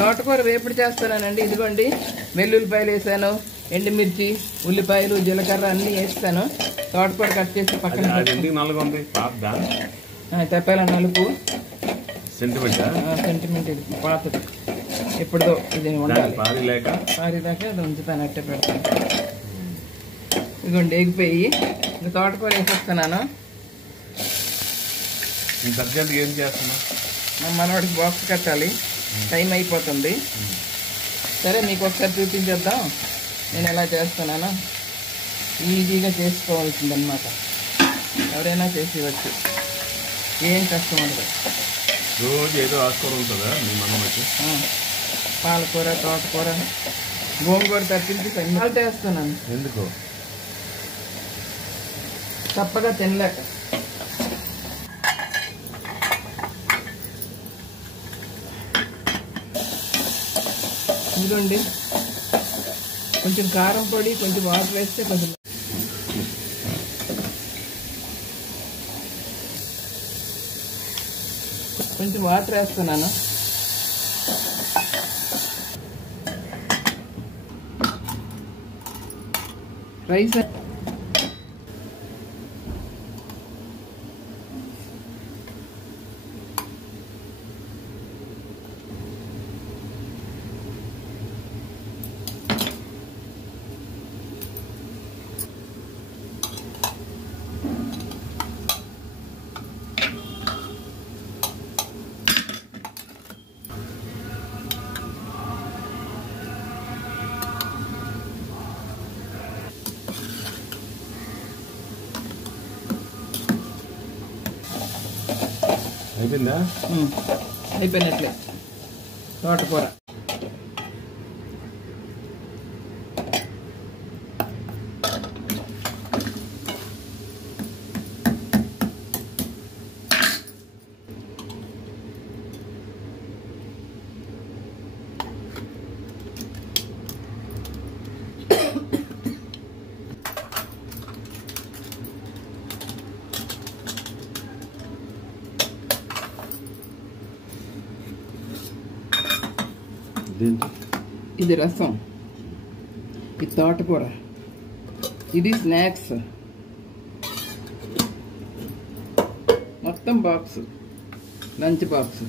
తోటకూర వేపుడు చేస్తానండి. ఇదిగోండి వెల్లుల్లిపాయలు వేసాను, ఎండుమిర్చి, ఉల్లిపాయలు, జీలకర్ర అన్నీ వేస్తాను. తోటకూర కట్ చేసి పక్కన తెప్పాల నలుపు సెంటిమెంట్ ఇది పాతది ఎప్పుడుదో ఇది ఉండాలి. పారిదాకా అది ఉంచుతాను, అట్టే పెడతాను. ఇదిగోండి ఎగిపోయి ఇంకా తోటకూర వేసేస్తున్నాను. ఏం చేస్తున్నా? మనవాడికి బాక్స్ కట్టాలి, టైం అయిపోతుంది. సరే మీకు ఒకసారి చూపించేద్దాం నేను ఎలా చేస్తున్నానో. ఈజీగా చేసుకోవాల్సిందనమాట, ఎవరైనా చేసి ఇవ్వచ్చు, ఏం కష్టం ఉండదు. రోజు ఏదో ఆకుకూర ఉంటుందా మీ మనకి? పాలకూర, తోటకూర, గోంగూర తప్పించి సైన్యాలు చేస్తున్నాను. ఎందుకు? తప్పగా తినలేక. ఇదిగోండి కొంచెం కారం పొడి, కొంచెం వాటర్ వేస్తే కొంచెం వాటర్ వేస్తున్నాను. రైస్ అయిపోయిందా? అయిపోయినట్లే తోటకూర. ఇది రసం, ఇది తోటకూర, ఇది స్నాక్స్, మొత్తం బాక్స్, లంచ్ బాక్స్.